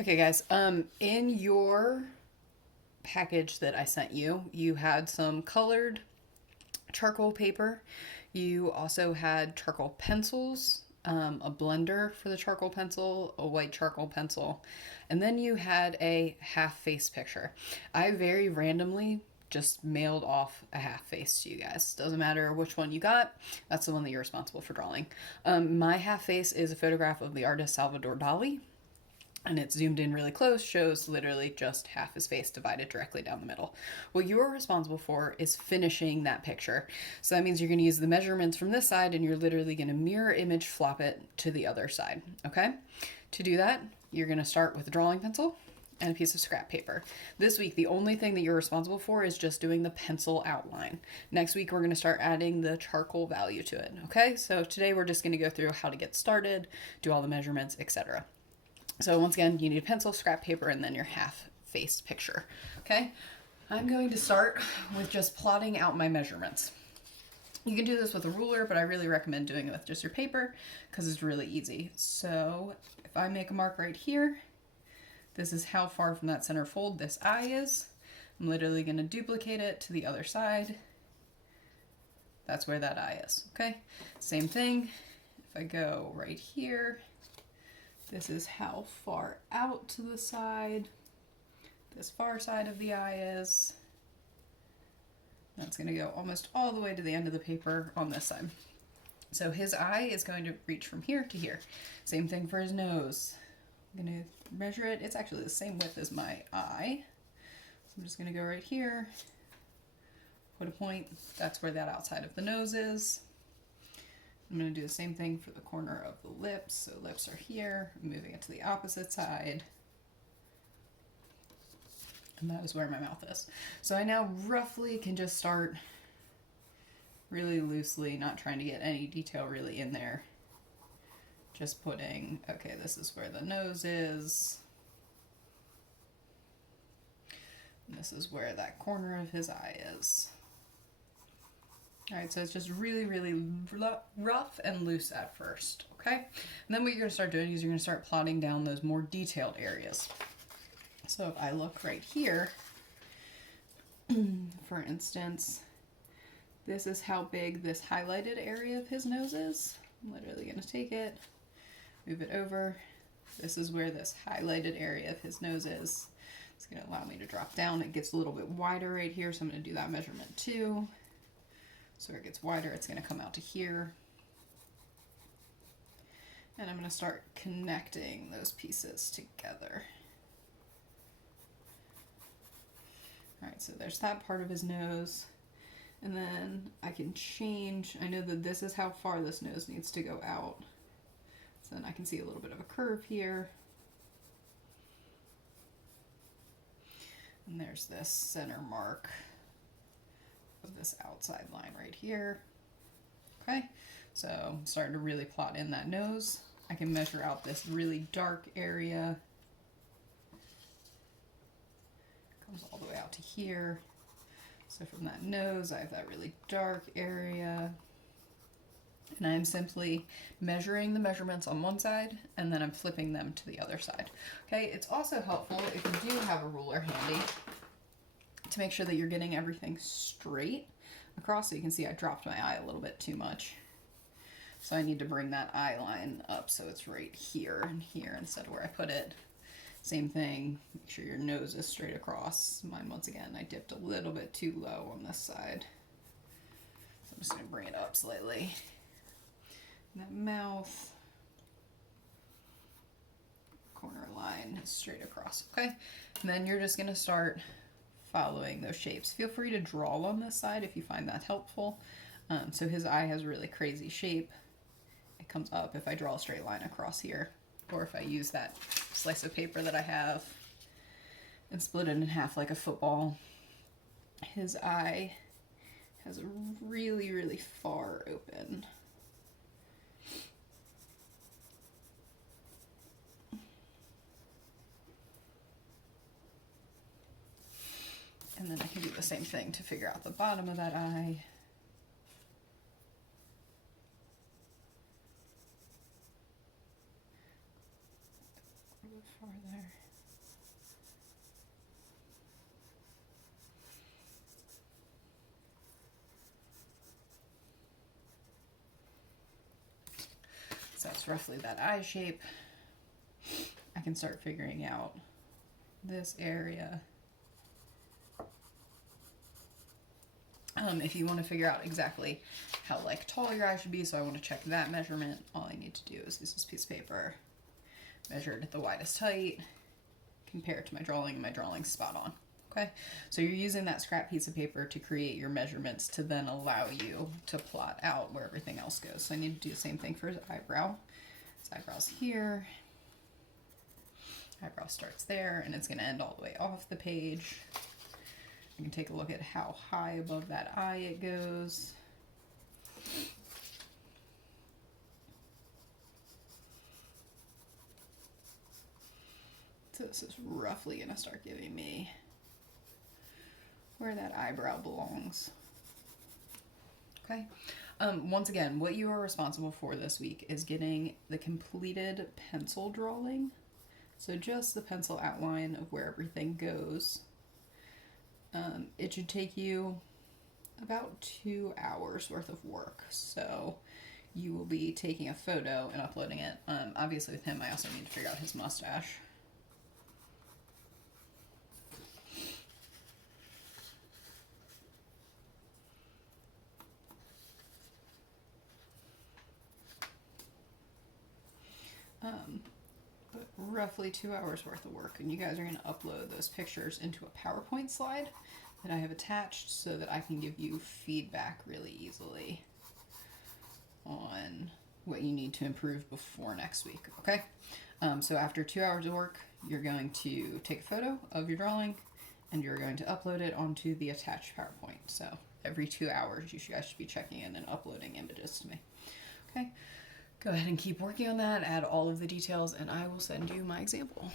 Okay, guys. In your package that I sent you, you had some colored charcoal paper. You also had charcoal pencils, a blender for the charcoal pencil, a white charcoal pencil, and then you had a half face picture. I very randomly just mailed off a half face to you guys. Doesn't matter which one you got, that's the one that you're responsible for drawing. My half face is a photograph of the artist Salvador Dali, and it's zoomed in really close, shows literally just half his face divided directly down the middle. What you're responsible for is finishing that picture. So that means you're going to use the measurements from this side and you're literally going to mirror image flop it to the other side, okay? To do that, you're going to start with a drawing pencil and a piece of scrap paper. This week, the only thing that you're responsible for is just doing the pencil outline. Next week, we're going to start adding the charcoal value to it, okay? So today, we're just going to go through how to get started, do all the measurements, etc. So once again, you need a pencil, scrap paper, and then your half face picture. Okay, I'm going to start with just plotting out my measurements. You can do this with a ruler, but I really recommend doing it with just your paper because it's really easy. So if I make a mark right here, this is how far from that center fold this eye is. I'm literally going to duplicate it to the other side. That's where that eye is, okay? Same thing, if I go right here, this is how far out to the side this far side of the eye is. That's going to go almost all the way to the end of the paper on this side. So his eye is going to reach from here to here. Same thing for his nose. I'm going to measure it. It's actually the same width as my eye. So I'm just going to go right here, put a point. That's where that outside of the nose is. I'm going to do the same thing for the corner of the lips. So lips are here, I'm moving it to the opposite side. And that is where my mouth is. So I now roughly can just start really loosely, not trying to get any detail really in there. Just putting, okay, this is where the nose is. And this is where that corner of his eye is. Alright, so it's just really, really rough and loose at first, okay? And then what you're going to start doing is you're going to start plotting down those more detailed areas. So if I look right here, for instance, this is how big this highlighted area of his nose is. I'm literally going to take it, move it over. This is where this highlighted area of his nose is. It's going to allow me to drop down. It gets a little bit wider right here, so I'm going to do that measurement too. So it gets wider, it's going to come out to here. And I'm going to start connecting those pieces together. Alright, so there's that part of his nose. And then I can change, I know that this is how far this nose needs to go out. So then I can see a little bit of a curve here. And there's this center mark of this outside line right here. Okay, so I'm starting to really plot in that nose. I can measure out this really dark area. Comes all the way out to here. So from that nose, I have that really dark area. And I'm simply measuring the measurements on one side, and then I'm flipping them to the other side. Okay, it's also helpful if you do have a ruler handy to make sure that you're getting everything straight across. So you can see I dropped my eye a little bit too much. So I need to bring that eye line up so it's right here and here instead of where I put it. Same thing, make sure your nose is straight across. Mine, once again, I dipped a little bit too low on this side. So I'm just going to bring it up slightly. And that mouth, corner line is straight across, okay? And then you're just going to start following those shapes. Feel free to draw on this side if you find that helpful. So his eye has a really crazy shape. It comes up if I draw a straight line across here, or if I use that slice of paper that I have and split it in half like a football. His eye has a really, really far open. And then I can do the same thing to figure out the bottom of that eye. bit farther. So that's roughly that eye shape. I can start figuring out this area. If you want to figure out exactly how like tall your eye should be, so I want to check that measurement, all I need to do is use this piece of paper, measured at the widest height, compare it to my drawing, and my drawing's spot on. Okay, so you're using that scrap piece of paper to create your measurements to then allow you to plot out where everything else goes. So I need to do the same thing for his eyebrow. His eyebrow's here. Eyebrow starts there, and it's going to end all the way off the page. You can take a look at how high above that eye it goes. So this is roughly going to start giving me where that eyebrow belongs. Okay. Once again, what you are responsible for this week is getting the completed pencil drawing. So just the pencil outline of where everything goes. It should take you about 2 hours worth of work. So you will be taking a photo and uploading it. Obviously with him, I also need to figure out his mustache. But roughly 2 hours worth of work, and you guys are going to upload those pictures into a PowerPoint slide that I have attached so that I can give you feedback really easily on what you need to improve before next week, okay? So after 2 hours of work, you're going to take a photo of your drawing and you're going to upload it onto the attached PowerPoint. So every 2 hours, you guys should be checking in and uploading images to me, okay? Go ahead and keep working on that, add all of the details, and I will send you my example.